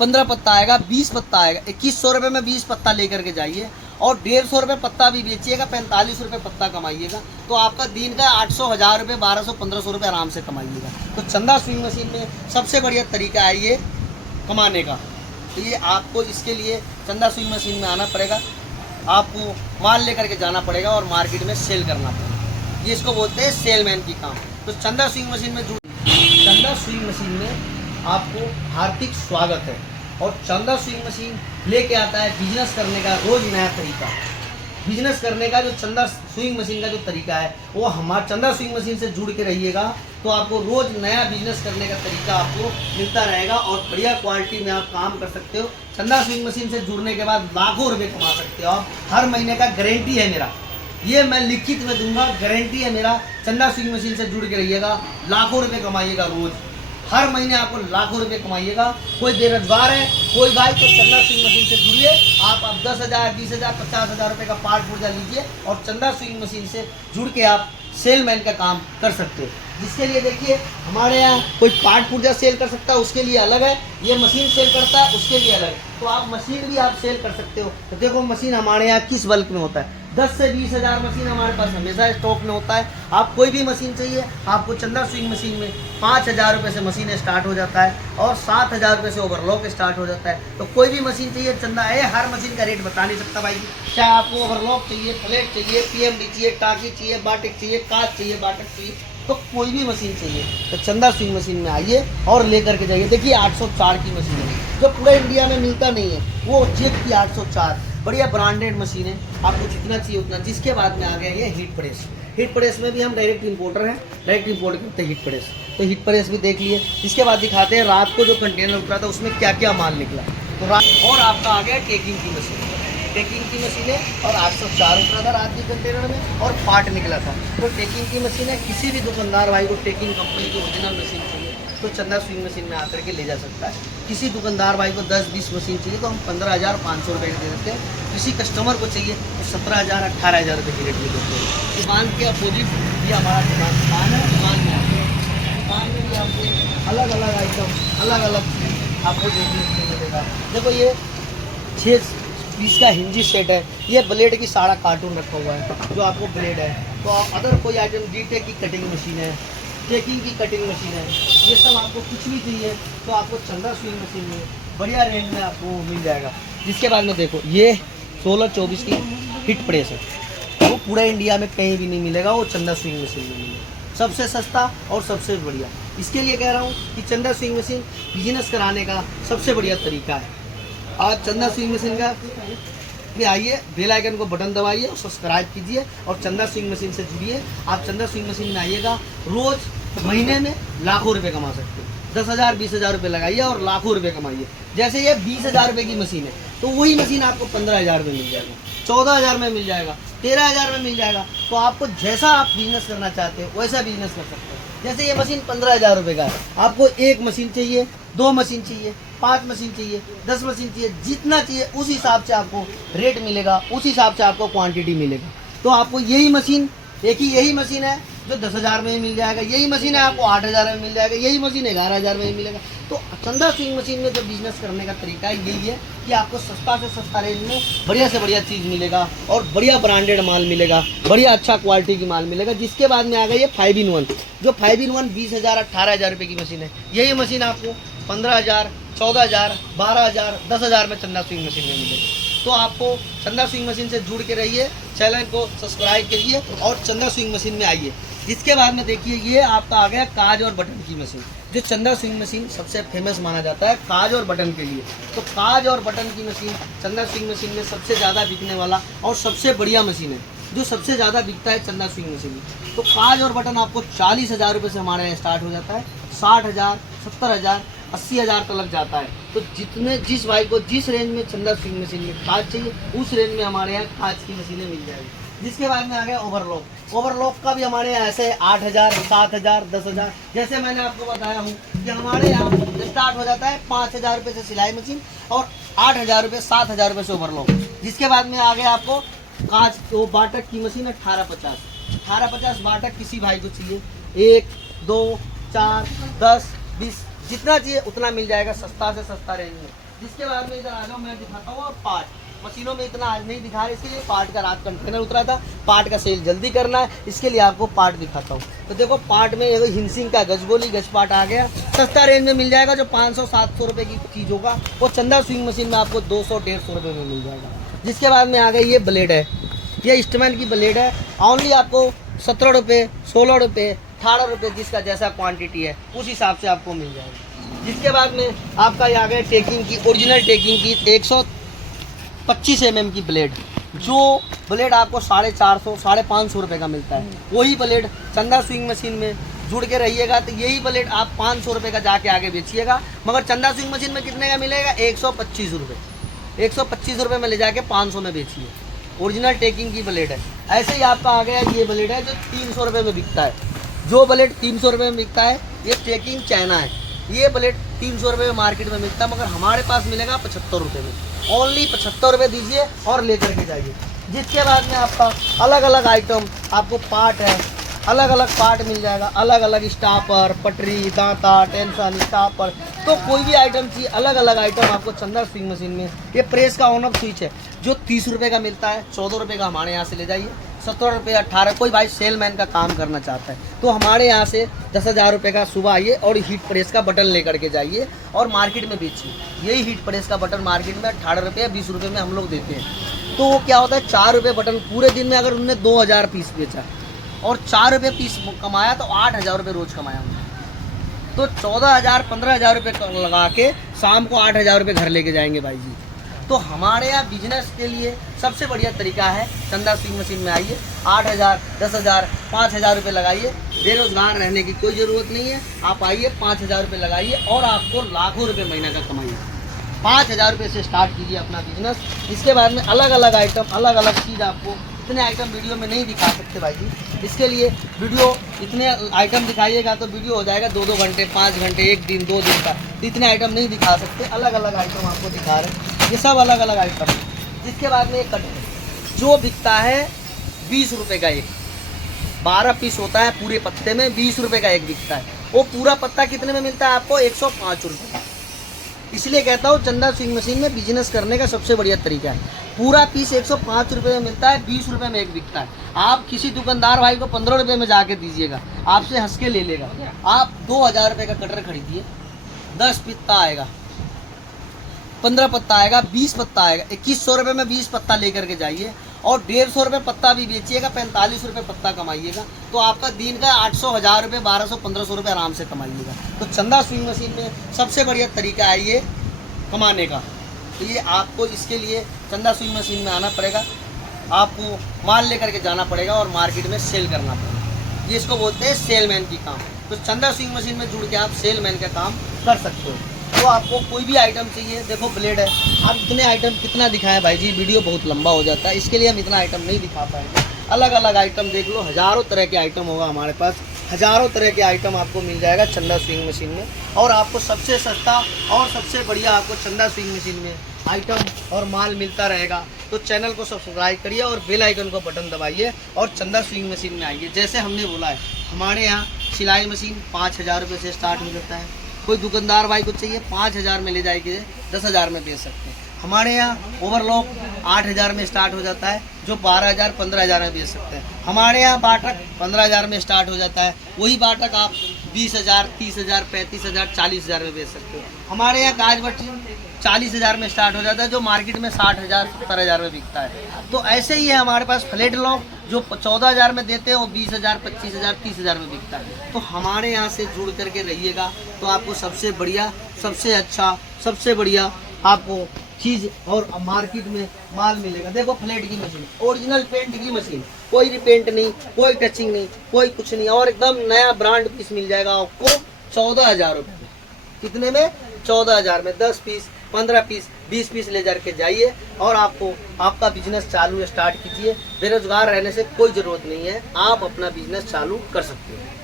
15 पत्ता आएगा, 20 पत्ता आएगा, 2100 रुपये में 20 पत्ता लेकर के जाइए और 150 रुपये पत्ता भी बेचिएगा, 45 रुपये पत्ता कमाइएगा, तो आपका दिन का 800, 1000 रुपये, 1200, 1500 रुपये आराम से कमाइएगा। तो चंदा स्विंग मशीन में सबसे बढ़िया तरीका है ये कमाने का। तो ये आपको इसके लिए चंदा स्विंग मशीन में आना पड़ेगा, आपको माल लेकर के जाना पड़ेगा और मार्केट में सेल करना पड़ेगा। ये इसको बोलते हैं सेलमैन की काम। तो चंदा स्विंग मशीन में चंदा स्विंग मशीन में आपको हार्दिक स्वागत है। और चंदा स्विंग मशीन लेके आता है बिजनेस करने का रोज़ नया तरीका। बिजनेस करने का जो चंदा स्विंग मशीन का जो तरीका है वो हमारा चंदा स्विंग मशीन से जुड़ के रहिएगा, तो आपको रोज़ नया बिजनेस करने का तरीका आपको मिलता रहेगा और बढ़िया क्वालिटी में आप काम कर सकते हो। चंदा स्विंग मशीन से जुड़ने के बाद लाखों रुपये कमा सकते हो आप। हर महीने का गारंटी है मेरा, ये मैं लिखित में दूंगा, गारंटी है मेरा। चंदा स्विंग मशीन से जुड़ के रहिएगा, लाखों रुपये कमाइएगा रोज़, हर महीने आपको लाखों रुपये कमाइएगा। कोई बेरोजगार है, कोई भाई, तो चंदा स्विंग मशीन से जुड़िए। आप 10,000, 20,000, 50,000 रुपये का पार्ट पुर्जा लीजिए और चंदा स्विंग मशीन से जुड़ के आप सेलमैन का काम कर सकते हो। जिसके लिए देखिए हमारे यहाँ कोई पार्ट पुर्जा सेल कर सकता है, उसके लिए अलग है, ये मशीन सेल करता है उसके लिए अलग है। तो आप मशीन भी आप सेल कर सकते हो। तो देखो मशीन हमारे यहाँ किस बल्क में होता है, 10 से 20,000 मशीन हमारे पास हमेशा स्टॉक में होता है। आप कोई भी मशीन चाहिए, आपको चंदा स्विंग मशीन में 5,000 रुपये से मशीन स्टार्ट हो जाता है और 7,000 रुपये से ओवरलॉक स्टार्ट हो जाता है। तो कोई भी मशीन चाहिए चंदा है, हर मशीन का रेट बता नहीं सकता भाई। चाहे आपको ओवरलॉक चाहिए, प्लेट चाहिए, PMD चाहिए, टाकी चाहिए, बाटिक चाहिए, कांच चाहिए, बाटक चाहिए, तो कोई भी मशीन चाहिए तो चंदा स्विंग मशीन में आइए और लेकर के जाइए। देखिए 804 की मशीन है जो पूरे इंडिया में मिलता नहीं है, वो जेट की 804 बढ़िया ब्रांडेड मशीन है, आपको जितना चाहिए उतना। जिसके बाद में आ गया ये हीट प्रेस। हीट प्रेस में भी हम डायरेक्ट इंपोर्टर हैं, डायरेक्ट इंपोर्ट करते हैं हीट प्रेस। तो हीट प्रेस भी देख लिए। इसके बाद दिखाते हैं रात को जो कंटेनर उतरा था उसमें क्या क्या माल निकला। तो रात और आपका आ गया टेकिंग की मशीन। टेकिंग की मशीन है और 804 उतरा था रात के कंटेनर में और पार्ट निकला था। तो टेकिंग की मशीन है, किसी भी दुकानदार भाई को टेकिंग कंपनी की ओरिजिनल मशीन चाहिए तो चंदा स्विंग मशीन में आकर के ले जा सकता है। किसी दुकानदार भाई को 10-20 मशीन चाहिए तो हम 15,500 रुपये दे देते हैं। किसी कस्टमर को चाहिए तो 17,000, 18,000 रुपये की रेट में देते हैं। दुकान के अपोजिट ये हमारा दुकान है। दुकान में आते हैं, दुकान में भी आपको अलग अलग आइटम, अलग अलग चीज़ आपको देखने को मिलेगा। देखो ये 6 पीस का हिंजी सेट है, ये ब्लेड की सारा कार्टून रखा हुआ है जो आपको ब्लेड है। तो अदर कोई आइटम डीटेक की कटिंग मशीन है, टेकिंग की कटिंग मशीन है, ये सब आपको कुछ भी चाहिए तो आपको चंदा स्विंग मशीन में बढ़िया रेंज में आपको मिल जाएगा। जिसके बाद में देखो ये 16-24 की हिट प्रेस है, वो पूरे इंडिया में कहीं भी नहीं मिलेगा, वो चंदा स्विंग मशीन में मिलेगा। सबसे सस्ता और सबसे बढ़िया। इसके लिए कह रहा हूँ कि चंदा स्विंग मशीन बिजनेस कराने का सबसे बढ़िया तरीका है। आज चंदा स्विंग मशीन का भी आइए, बेल आइकन को बटन दबाइए और सब्सक्राइब कीजिए और चंदा स्विंग मशीन से जुड़िए। आप चंदा स्विंग मशीन में आइएगा, रोज़ महीने में लाखों रुपए कमा सकते हो। 10,000, 20,000 रुपये लगाइए और लाखों रुपए कमाइए। जैसे ये 20,000 रुपये की मशीन है तो वही मशीन आपको 15,000 में मिल जाएगा, 14,000 में मिल जाएगा, 13,000 में मिल जाएगा। तो आपको जैसा आप बिजनेस करना चाहते हो वैसा बिजनेस कर सकते हो। जैसे ये मशीन 15,000 रुपये का है, आपको 1 मशीन चाहिए, 2 मशीन चाहिए, 5 मशीन चाहिए, 10 मशीन चाहिए, जितना चाहिए उस हिसाब से आपको रेट मिलेगा, उस हिसाब से आपको क्वांटिटी मिलेगा। तो आपको यही मशीन, यही मशीन है जो 10,000 में ही मिल जाएगा, यही मशीन है आपको 8,000 में मिल जाएगा, यही मशीन 11,000 में ही मिलेगा। तो चंदा स्विंग मशीन में जो बिजनेस करने का तरीका है यही है कि आपको सस्ता से सस्ता रेंज में बढ़िया से बढ़िया चीज़ मिलेगा और बढ़िया ब्रांडेड माल मिलेगा, बढ़िया अच्छा क्वालिटी की माल मिलेगा। जिसके बाद में आ गई ये 5-in-1, जो 5-in-1 20,000, 18,000 रुपये की मशीन है। यही मशीन आपको 15,000, 14,000, 12,000, 10,000 में चंदा स्विंग मशीन में मिलेगी। तो आपको चंदा स्विंग मशीन से जुड़ के रहिए, चैनल को सब्सक्राइब करिए और चंदा स्विंग मशीन में आइए। जिसके बाद में देखिए ये आपका आ गया काज और बटन की मशीन। जो चंदा स्विंग मशीन सबसे फेमस माना जाता है काज और बटन के लिए। तो काज और बटन की मशीन चंदा स्विंग मशीन में सबसे ज़्यादा बिकने वाला और सबसे बढ़िया मशीन है, जो सबसे ज़्यादा बिकता है चंदा स्विंग मशीन में। तो काज और बटन आपको 40,000 रुपये से हमारे यहाँ स्टार्ट हो जाता है, 60,000, 70,000, 80,000 तक लग जाता है। तो जिस भाई को जिस रेंज में चंदा स्विंग मशीन में काज चाहिए उस रेंज में हमारे यहाँ काज की मशीनें मिल जाएगी। जिसके बाद में आ गया ओवरलॉक। ओवरलॉक का भी हमारे यहाँ ऐसे 8,000, 7,000, 10,000, जैसे मैंने आपको बताया हूँ कि हमारे यहाँ स्टार्ट हो जाता है 5,000 रुपये से सिलाई मशीन और 8,000 रुपये, 7,000 रुपये से ओवरलॉक। जिसके बाद में आ गया आपको कांच, वो बाटक की मशीन 1850 बाटक किसी भाई को चाहिए, 1, 2, 4, 10, 20 जितना चाहिए उतना मिल जाएगा, सस्ता से सस्ता रेंज में। जिसके बाद में इधर आ जाओ, मैं दिखाता हूँ। और पार्ट मशीनों में इतना आज नहीं दिखा रहा, इसके लिए पार्ट का रात कंटेनर उतरा था, पार्ट का सेल जल्दी करना है, इसके लिए आपको पार्ट दिखाता हूँ। तो देखो पार्ट में ये हिंसिंग का गजबोली गज पार्ट आ गया, सस्ता रेंज में मिल जाएगा। जो 500-700 रुपये की चीज़ होगा वो चंदा स्विंग मशीन में आपको 200-150 रुपये में मिल जाएगा। जिसके बाद में आ गई ये ब्लेड है, ये इंस्ट्रूमेंट की ब्लेड है, ओनली आपको 17 रुपये, 16 रुपये, 18 रुपये, जिसका जैसा क्वांटिटी है उस हिसाब से आपको मिल जाएगा। जिसके बाद में आपका ये आ गया टेकिंग की, ओरिजिनल टेकिंग की 125 mm की ब्लेड, जो ब्लेड आपको 450-550 रुपये का मिलता है। वही ब्लेड चंदा स्विंग मशीन में जुड़ के रहिएगा तो यही ब्लेड आप 500 रुपये का जाके आगे बेचिएगा, मगर चंदा स्विंग मशीन में कितने का मिलेगा? 125 रुपये। 125 रुपये में ले जाके 500 में बेचिए। ओरिजिनल टेकिंग की ब्लेड है। ऐसे ही आपका आ गया ये ब्लेड है जो 300 रुपये में बिकता है। जो ब्लेड 300 रुपये में बिकता है ये टेकिंग चाइना है। ये ब्लेड 300 रुपये में मार्केट में मिलता है, मगर हमारे पास मिलेगा 75 रुपये में। ओनली 75 रुपये दीजिए और लेकर के जाइए। जिसके बाद में आपका अलग अलग आइटम, आपको पार्ट है, अलग अलग पार्ट मिल जाएगा, अलग अलग स्टापर, पटरी, दांता, टेंशन, स्टापर, तो कोई भी आइटम चाहिए अलग अलग आइटम आपको चंदा स्विंग मशीन में। ये प्रेस का ऑन ऑफ स्विच है जो 30 रुपये का मिलता है, 14 रुपये का हमारे यहाँ से ले जाइए, 17 रुपये, 18। कोई भाई सेलमैन का काम करना चाहता है तो हमारे यहाँ से 10,000 रुपये का सुबह आइए और हीट प्रेस का बटन लेकर के जाइए और मार्केट में बेचिए। यही हीट प्रेस का बटन मार्केट में 18 रुपये या 20 रुपये में हम लोग देते हैं। तो वो क्या होता है, 4 रुपये बटन पूरे दिन में अगर उन्होंने 2000 पीस बेचा और 4 रुपये पीस कमाया तो 8,000 रुपये रोज़ कमाया उन्होंने। तो 14,000 15,000 रुपये लगा के शाम को 8,000 रुपये घर लेके जाएंगे भाई जी। तो हमारे यहाँ बिजनेस के लिए सबसे बढ़िया तरीका है, चंदा स्विंग मशीन में आइए, 8,000, 10,000, 5,000 रुपये लगाइए। बेरोजगार रहने की कोई ज़रूरत नहीं है, आप आइए 5,000 रुपये लगाइए और आपको लाखों रुपये महीना का कमाइए। 5,000 रुपये से स्टार्ट कीजिए अपना बिजनेस। इसके बाद में अलग अलग आइटम, अलग अलग चीज़, आपको इतने आइटम वीडियो में नहीं दिखा सकते भाई जी। इसके लिए वीडियो इतने आइटम दिखाइएगा तो वीडियो हो जाएगा 2-2 घंटे, 5 घंटे, 1 दिन, 2 दिन का। तो इतने आइटम नहीं दिखा सकते, अलग अलग आइटम आपको दिखा रहे हैं, ये सब अलग अलग आइटम है। जिसके बाद में एक कट जो बिकता है 20 रुपये का एक, 12 पीस होता है पूरे पत्ते में, 20 रुपये का एक बिकता है। वो पूरा पत्ता कितने में मिलता है आपको? 105 रुपये। इसलिए कहता हूँ चंदा स्विंग मशीन में बिजनेस करने का सबसे बढ़िया तरीका है। पूरा पीस 105 रुपये में मिलता है, 20 रुपये में एक बिकता है। आप किसी दुकानदार भाई को 15 रुपये में जाके दीजिएगा, आपसे हंस के ले लेगा। आप 2,000 रुपये का कटर खरीदिए, 10 पत्ता आएगा, 15 पत्ता आएगा, 20 पत्ता आएगा, 2100 रुपये में 20 पत्ता लेकर के जाइए और 150 रुपये पत्ता भी बेचिएगा, 45 रुपये पत्ता कमाइएगा। तो आपका दिन का 800, 1000 रुपये, 1200-1500 रुपये आराम से कमाइएगा। तो चंदा स्विंग मशीन में सबसे बढ़िया तरीका है ये कमाने का। तो ये आपको इसके लिए चंदा स्विंग मशीन में आना पड़ेगा, आपको माल लेकर के जाना पड़ेगा और मार्केट में सेल करना पड़ेगा। ये इसको बोलते हैं सेलमैन की काम। तो चंदा स्विंग मशीन में जुड़ के आप सेलमैन का काम कर सकते हो। तो आपको कोई भी आइटम चाहिए, देखो ब्लेड है, आप इतने आइटम कितना दिखाएं भाई जी, वीडियो बहुत लंबा हो जाता है, इसके लिए हम इतना आइटम नहीं दिखा पाएंगे। अलग अलग आइटम देख लो, हज़ारों तरह के आइटम होगा हमारे पास, हज़ारों तरह के आइटम आपको मिल जाएगा चंदा स्विंग मशीन में। और आपको सबसे सस्ता और सबसे बढ़िया आपको चंदा स्विंग मशीन में आइटम और माल मिलता रहेगा। तो चैनल को सब्सक्राइब करिए और बेल आइकन को बटन दबाइए और चंदा स्विंग मशीन में आइए। जैसे हमने बोला है, हमारे यहाँ सिलाई मशीन 5,000 रुपये से स्टार्ट हो जाता है। कोई दुकानदार भाई को चाहिए 5,000 में ले जाएगी, 10,000 में बेच सकते हैं। हमारे यहाँ ओवरलॉक 8,000 में स्टार्ट हो जाता है, जो 12,000, 15,000 में बेच सकते हैं। हमारे यहाँ बाटक 15,000 में स्टार्ट हो जाता है, वही बाटक आप 20,000, 30,000, 35,000, 40,000 में बेच सकते हो। हमारे यहाँ काज भट्टी 40,000 में स्टार्ट हो जाता है, जो मार्केट में 60,000, 70,000 में बिकता है। तो ऐसे ही है हमारे पास फ्लैट लॉक जो 14,000 में देते हैं, वो 20,000, 25,000, 30,000 में बिकता है। तो हमारे यहाँ से जुड़ करके रहिएगा तो आपको सबसे बढ़िया, सबसे अच्छा, सबसे बढ़िया आपको चीज़ और मार्केट में माल मिलेगा। देखो फ्लैट की मशीन, ओरिजिनल पेंट की मशीन, कोई रिपेंट नहीं, कोई टचिंग नहीं, कोई कुछ नहीं, और एकदम नया ब्रांड पीस मिल जाएगा आपको 14,000 रुपये में। कितने में? 14,000 में 10 पीस, 15 पीस, 20 पीस ले जाके जाइए और आपको आपका बिजनेस चालू स्टार्ट कीजिए। बेरोजगार रहने से कोई ज़रूरत नहीं है, आप अपना बिजनेस चालू कर सकते हो।